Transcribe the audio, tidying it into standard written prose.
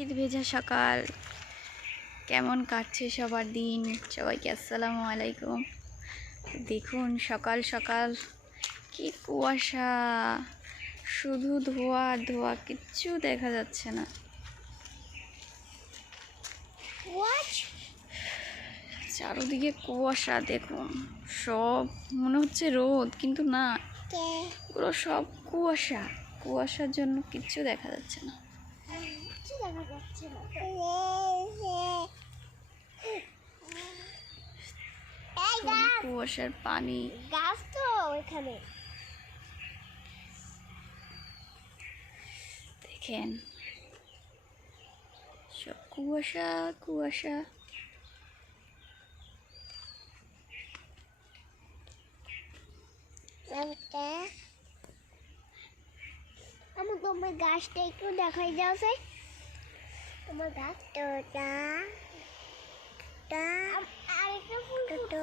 শীত ভেজা সকাল কেমন কাটছে সবার দিন। সবাইকে আসসালামু আলাইকুম। দেখুন সকাল সকাল কি কুয়াশা, শুধু ধোয়া আর ধোয়া, কিচ্ছু দেখা যাচ্ছে না। চারদিকে কুয়াশা, দেখুন সব মনে হচ্ছে রোদ, কিন্তু না, পুরো সব কুয়াশা। কুয়াশার জন্য কিচ্ছু দেখা যাচ্ছে না। কুয়াশার পানি, গাছ তো ওইখানে দেখেন সব কুয়াশা কুয়াশা। আমার তোমার গাছটা একটু দেখাই দাও সে তোমার গাছটা আরেকটা ফুল ফুটছে